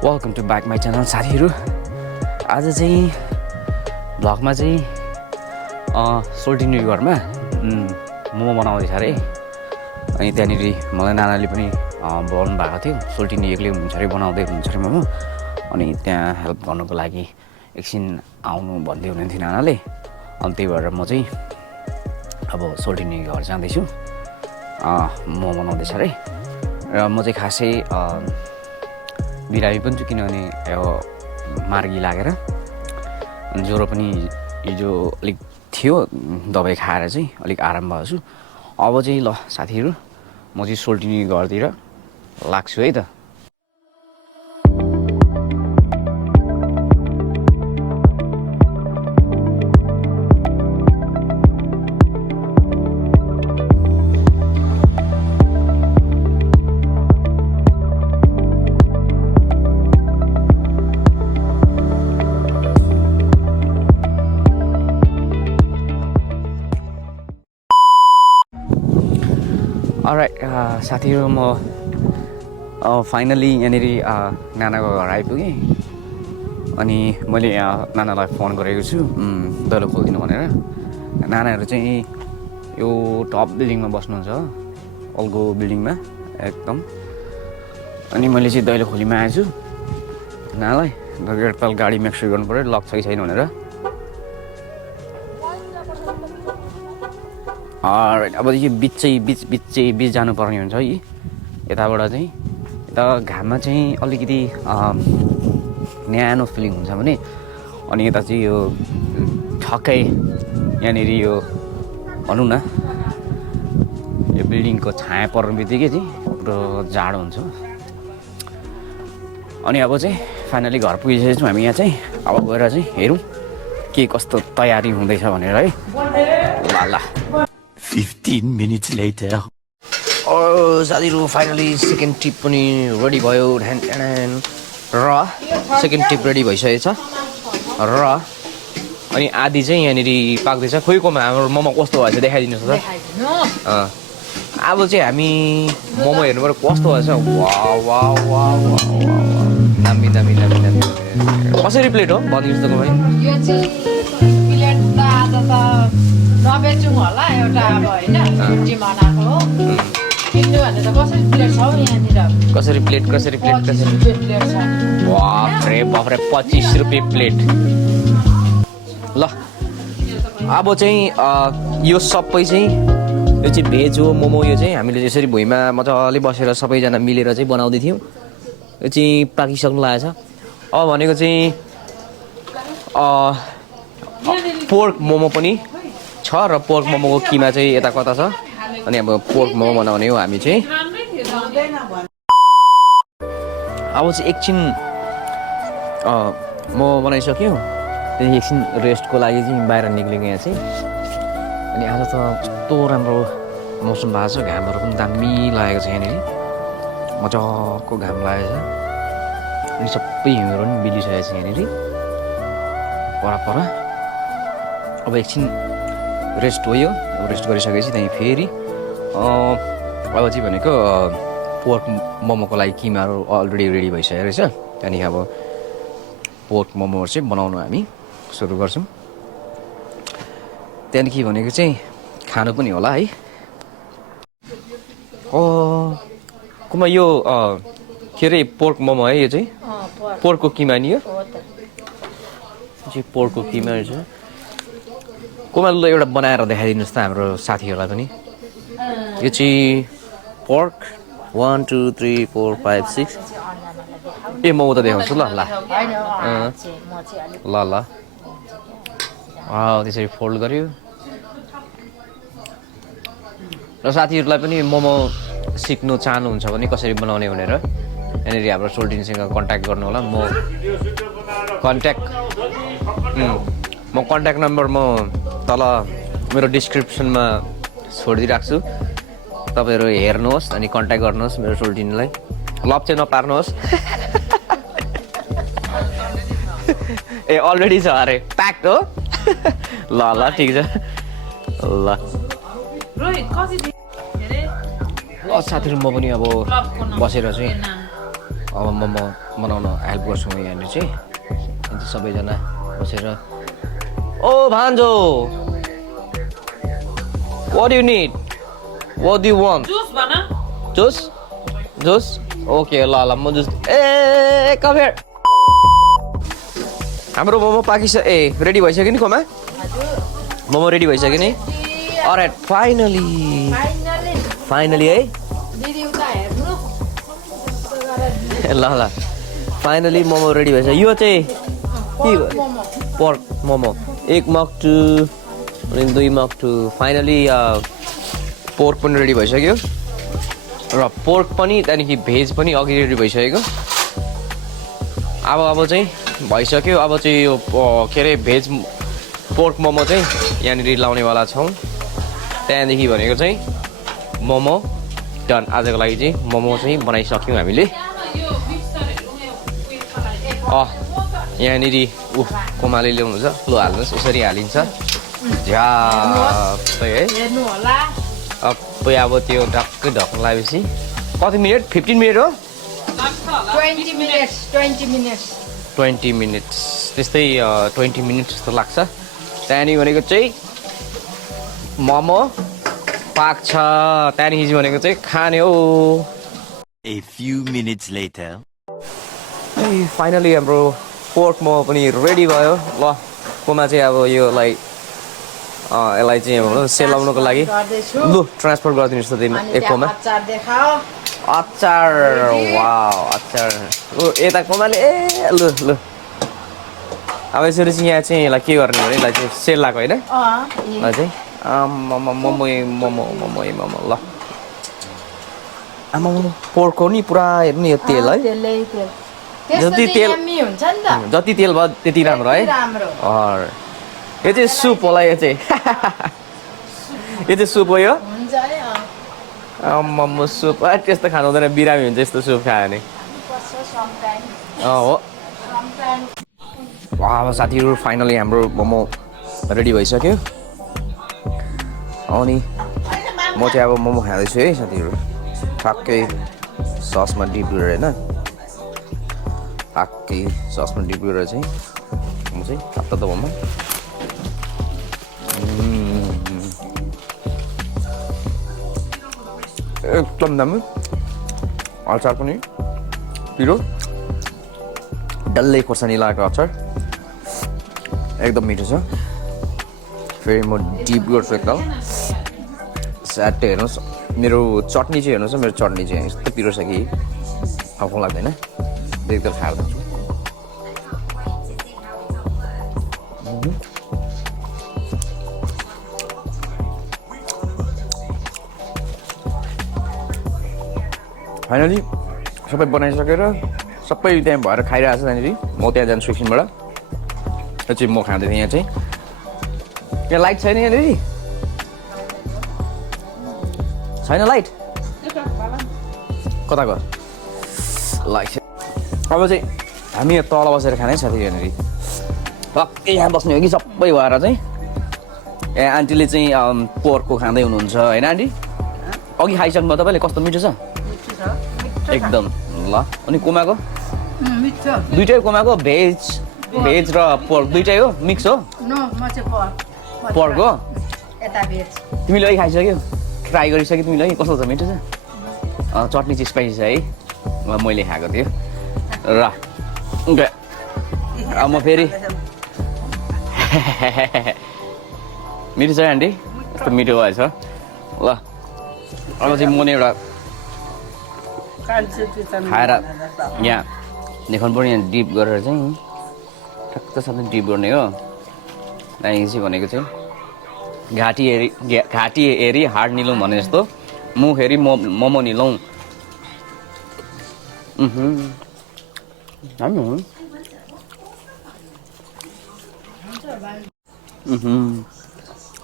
Welcome to back my channel साथीहरू। आज चाहिँ भ्लगमा चाहिँ सोल्टिनी घरमा मोमो बनाउँदैछ अरे। अनि त्यहाँनिर मलाई नानाले पनि बोलाउनु भएको थियो। सोल्टिनी एक्लै हुनुहुन्छ अरे, बनाउँदै हुनुहुन्छ अरे मोमो। अनि त्यहाँ हेल्प गर्नुको लागि एकछिन आउनु भन्दै हुनुहुन्थ्यो नानाले। अनि त्यही भएर म चाहिँ अब सोल्टिनी घर जाँदैछु। मोमो बनाउँदैछ अरे र म चाहिँ खासै बिरामी पनि छु, किनभने मार्गी लागेर ज्वरो पनि हिजो अलिक थियो। दबाई खाएर चाहिँ अलिक आराम भएको छु। अब चाहिँ ल साथीहरू, म चाहिँ सोल्टिनी घरतिर लाग्छु है त। अलराइट साथीहरू, म फाइनली यहाँनिर नानाको घर आइपुगेँ। अनि मैले यहाँ नानालाई फोन गरेको छु दैलो खोलिदिनु भनेर। नानाहरू चाहिँ यो टप बिल्डिङमा बस्नुहुन्छ, अल्गो बिल्डिङमा एकदम। अनि मैले चाहिँ दैलो खोलीमा आएछु नानालाई एकताल गाडी मेक्सुर गर्नु पऱ्यो लक छ कि छैन भनेर। अब यो बिच जानुपर्ने हुन्छ है। यताबाट चाहिँ यता घाममा चाहिँ अलिकति न्यानो फिलिङ हुन्छ भने, अनि यता चाहिँ यो ठक्कै यहाँनिर यो भनौँ न यो बिल्डिङको छाया पर्ने बित्तिकै चाहिँ पुरो जाडो हुन्छ। अनि अब चाहिँ फाइनली घर पुगिसकेको छौँ हामी। यहाँ चाहिँ अब गएर चाहिँ हेरौँ के कस्तो तयारी हुँदैछ भनेर है। ल 15 minutes later. साथीहरू, फाइनली सेकेन्ड ट्रिप पनि रेडी भयो। र सेकेन्ड ट्रिप रेडी भइसकेछ र अनि आधी चाहिँ यहाँनिर पाक्दैछ। खोइकोमा हाम्रो मोमो कस्तो भएछ देखाइदिनुहोस् त। अब चाहिँ हामी मोमो हेर्नु पर्यो कस्तो भएछ। दामी दामी दामी दामी। कसरी प्लेट हो भनिदिनुहोस् त भाइ। यो चाहिँ प्लेट त आज त नबेचौँ होला, एउटा अब होइन छुट्टी मनाएको हो। किन्नु भने त कसरी प्लेट छ हौ यहाँनिर? कसरी प्लेट प्लेट छ। बाफ्रे 25 रुपियाँ प्लेट। ल अब चाहिँ यो सबै चाहिँ यो चाहिँ भेज हो मोमो। यो चाहिँ हामीले यसरी भुइँमा मजाले बसेर सबैजना मिलेर चाहिँ बनाउँदै थियौँ। यो चाहिँ पाकिसक्नु लागेको छ। अब भनेको चाहिँ पोर्क मोमो पनि छ र पोर्क मोमोको किमा चाहिँ यता कता छ। अनि अब पोर्क मोमो बनाउने हो हामी चाहिँ। अब चाहिँ एकछिन म बनाइसक्यो, त्यहाँदेखि एकछिन रेस्टको लागि चाहिँ बाहिर निक्लेको यहाँ चाहिँ। अनि आज त कस्तो राम्रो मौसम भएको छ, घामहरू पनि दामी लागेको छ यहाँनिर, मजाको घाम लागेको छ। अनि सबै हिउँहरू पनि बिलिसकेको छ यहाँनिर पर। अब एकछिन रेस्ट भयो। अब रेस्ट गरिसकेपछि त्यहाँदेखि फेरि अब चाहिँ भनेको पोर्क मोमोको लागि किमाहरू अलरेडी रेडी भइसकेको रहेछ। त्यहाँदेखि अब पोर्क मोमोहरू चाहिँ बनाउनु हामी सुरु गर्छौँ। त्यहाँदेखि भनेको चाहिँ खानु पनि होला है। कुमा यो के अरे पोर्क मोमो है यो चाहिँ? पोर्कको किमा नि यो चाहिँ पोर्कको किमा रहेछ। कोमा ल एउटा बनाएर देखाइदिनुहोस् त हाम्रो साथीहरूलाई पनि। यो चाहिँ पोर्क 1 2 3 4 5 6। ए म उता देखाउँछु ल। ल त्यसरी फोल्ड गर्यो। र साथीहरूलाई पनि मोमो सिक्नु चाहनुहुन्छ भने कसरी बनाउने भनेर यहाँनिर हाम्रो सोल्टिनीसँग कन्ट्याक्ट गर्नु होला। म कन्ट्याक्ट नम्बर म तल मेरो डिस्क्रिप्सनमा छोडिदिइराख्छु छु। तपाईँहरू हेर्नुहोस् अनि कन्ट्याक्ट गर्नुहोस् मेरो सोल्टिनीलाई। लभ चाहिँ नपार्नुहोस्। ए अलरेडी छ अरे, प्याक्ड हो। ल ठिक छ। ल साथीहरू, म पनि अब बसेर चाहिँ अब मोमो बनाउन हेल्प गर्छौँ यहाँनिर चाहिँ अनि सबैजना बसेर ओ भान्जो what do you need what do you want juice okay ल ल म जुस ए come here हाम्रो मोमो पाकिसक्यो ए रेडी भइसक्यो नि कोमा मोमो रेडी भइसक्यो नि alright finally है दिदी उता हेर्नु ल ल फाइनली मोमो रेडी भइसक्यो यो चाहिँ के पर्क मोमो 1 मग टु अनि 2 मग टु फाइनली पोर्क पनि रेडी भइसक्यो र पोर्क पनि त्यहाँदेखि भेज पनि अघि रेडी भइसकेको अब चाहिँ भइसक्यो अब चाहिँ यो के अरे भेज पोर्क मोमो चाहिँ यहाँनिर लाउनेवाला छौँ त्यहाँदेखि भनेको चाहिँ मोमो डन आजको लागि चाहिँ मोमो चाहिँ बनाइसक्यौँ हामीले यहाँनिर कोमाले ल्याउनुहुन्छ लु हाल्नुहोस् यसरी हालिन्छ झ्याप्पै है अप्पै अब त्यो टक्कै ढक्न लगाएपछि कति मिनट 15 मिनट हो 20 मिनट्स त्यस्तै 20 मिनट जस्तो लाग्छ त्यहाँदेखि भनेको चाहिँ मोमो पाक्छ त्यहाँदेखि भनेको चाहिँ खाने हो A few minutes later. Finally हाम्रो पोर्क मोमो पनि रेडी भयो ल कोमा चाहिँ अब योलाई यसलाई चाहिँ अब सेलाउनको लागि लु ट्रान्सफर गरिदिनुहोस् त तिमी एककोमा अचार वाउ अचार लु यता कोमाले ए लु लु अब यसरी चाहिँ यहाँ चाहिँ यसलाई के गर्ने भने यसलाई चाहिँ सेलाएको होइन यसलाई चाहिँ मोमो मोमो मोमो मोमो मोमो ल आमा पोर्कको नि पुरा हेर्नु यो तेल है जति तेल जति तेल भयो त्यति राम्रो है यो चाहिँ सुप होला यो चाहिँ यो चाहिँ सुप हो यो मोमो सुप त्यस्तो खानु हुँदैन बिरामी हुन्छ यस्तो सुप खायो भने हो अब साथीहरू फाइनली हाम्रो मोमो रेडी भइसक्यो अनि म चाहिँ अब मोमो खाँदैछु है साथीहरू ठ्याक्कै ससमा डिप गरेर होइन ठ्याक्कै ससमा डिप गरेर चाहिँ म चाहिँ तातो मोमो एकदम दामी अचार पनि पिरो डल्लै खोर्सानी लगाएको अचार एकदम मिठो छ फेरि म डिप गर्छु एकताल स्याटै हेर्नुहोस् मेरो चटनी चाहिँ हेर्नुहोस् मेरो चटनी चाहिँ यस्तो पिरो छ कि खाउँ लाग्दैन एकताल खाएर जान्छु फाइनली सबै बनाइसकेर सबै त्यहाँ भएर खाइरहेको छ त्यहाँनिर म त्यहाँ जान्छु एकछिनबाट यो चाहिँ म खाँदै थिएँ यहाँ चाहिँ यहाँ लाइट छैन यहाँनिर छैन लाइट कताको लाइट अब चाहिँ हामी यहाँ तल बसेर खाने साथी यहाँनिर टक्कै यहाँ बस्ने हो कि सबै भएर चाहिँ यहाँ आन्टीले चाहिँ पोर्कको खाँदै हुनुहुन्छ होइन आन्टी अघि खाइसक्नुभयो तपाईँले कस्तो मिठो छ एकदम ल अनि कोमाको दुइटै कोमाको भेज र पोर्क दुइटै हो मिक्स हो पोर्क हो तिमीले अघि खाइसक्यौ ट्राई गरिसक्यो तिमीले अघि कस्तो छ मिठो छ चटनी चाहिँ स्पाइसी छ है मैले खाएको थियो र म फेरि मिठो छ आन्टी यस्तो मिठो भएछ ल अब चाहिँ म एउटा खाएर यहाँ देखाउनु पर्ने यहाँ डिप गरेर चाहिँ टक्क सबै डिप गर्ने हो त्यहाँदेखि चाहिँ भनेको चाहिँ घाँटी हेरी हाड निलौँ भने जस्तो मुख हेरी मोमो निलौँ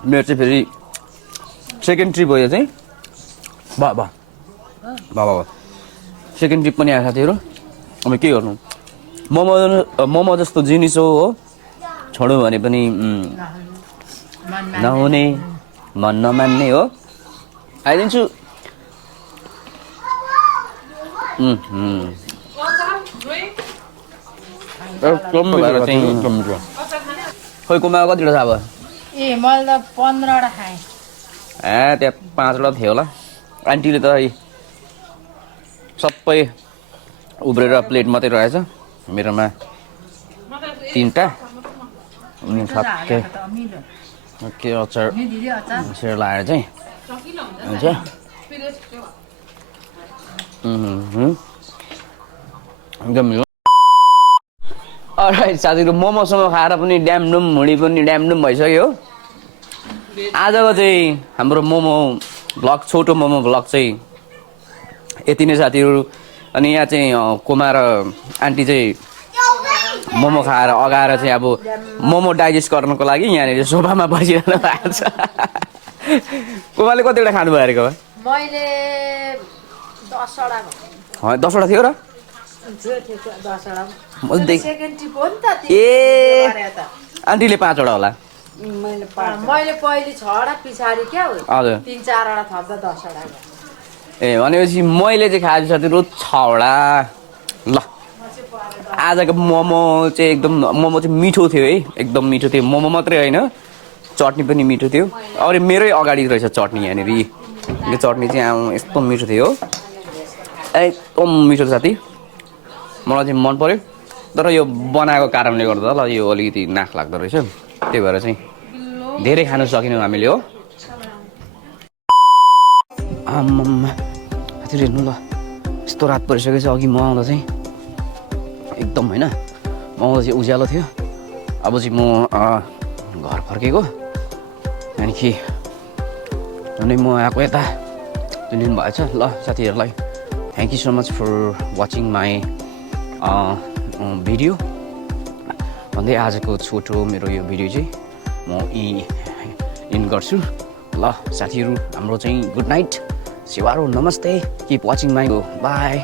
मेरो चाहिँ फेरि सेकेन्ड ट्रिप हो यो चाहिँ बा सेकेन्ड ट्रिप पनि आएको साथीहरू अब के गर्नु मोमो जस्तो जिनिस हो छोड्नु भने पनि नहुने मन नमान्ने हो एकदम भएर चाहिँ एकदम मिठो खोइ कुमाको कतिवटा छ अब ए मैले त 15वटा खाएँ त्यहाँ 5वटा थियो होला आन्टीले त सबै उब्रेर प्लेट मात्रै रहेछ मेरोमा 3टा के अचार मिसेर लाएर चाहिँ हुन्छ एकदम मिठो अलराइट साथीहरू मोमोसम्म खाएर पनि ड्यामडुम हुडी पनि ड्यामडुम भइसक्यो आजको चाहिँ हाम्रो मोमो भ्लग छोटो मोमो भ्लग चाहिँ यति नै साथीहरू अनि यहाँ चाहिँ कोमा र आन्टी चाहिँ मोमो खाएर अगाएर चाहिँ अब मोमो डाइजेस्ट गर्नको लागि यहाँनिर सोफामा बसिरहनु भएको छ कोमाले कतिवटा खानुभयो अरे कोमा मैले 10वटा 10वटा थियो र ए आन्टीले 5वटा होला मैले पहिले 6वटा पछाडि क्या हो हजुर 3-4वटा थप्दा 10वटा ए भनेपछि मैले चाहिँ खाएको साथीहरू 6वटा ल आजको मोमो चाहिँ एकदम मोमो चाहिँ मिठो थियो है एकदम मिठो थियो मोमो मात्रै होइन चटनी पनि मिठो थियो अरे मेरै अगाडि रहेछ चटनी यहाँनिर यो चटनी चाहिँ यस्तो मिठो थियो एकदम मिठो साथी मलाई चाहिँ मन पर्यो तर यो बनाएको कारणले गर्दा ल यो अलिकति नाक लाग्दो रहेछ त्यही भएर चाहिँ धेरै खानु सकेनौँ हामीले हो आम्मामा साथीहरू हेर्नु ल यस्तो रात परिसकेको छ अघि म आउँदा चाहिँ एकदम होइन म आउँदा चाहिँ उज्यालो थियो अब चाहिँ म घर फर्केको त्यहाँदेखि झन् म आएको यता 2 दिन भएछ ल साथीहरूलाई thank you so much for watching my video भन्दै आजको छोटो मेरो यो भिडियो चाहिँ म इन गर्छु ल साथीहरू हाम्रो चाहिँ गुड नाइट सेवारो नमस्ते keep watching my go by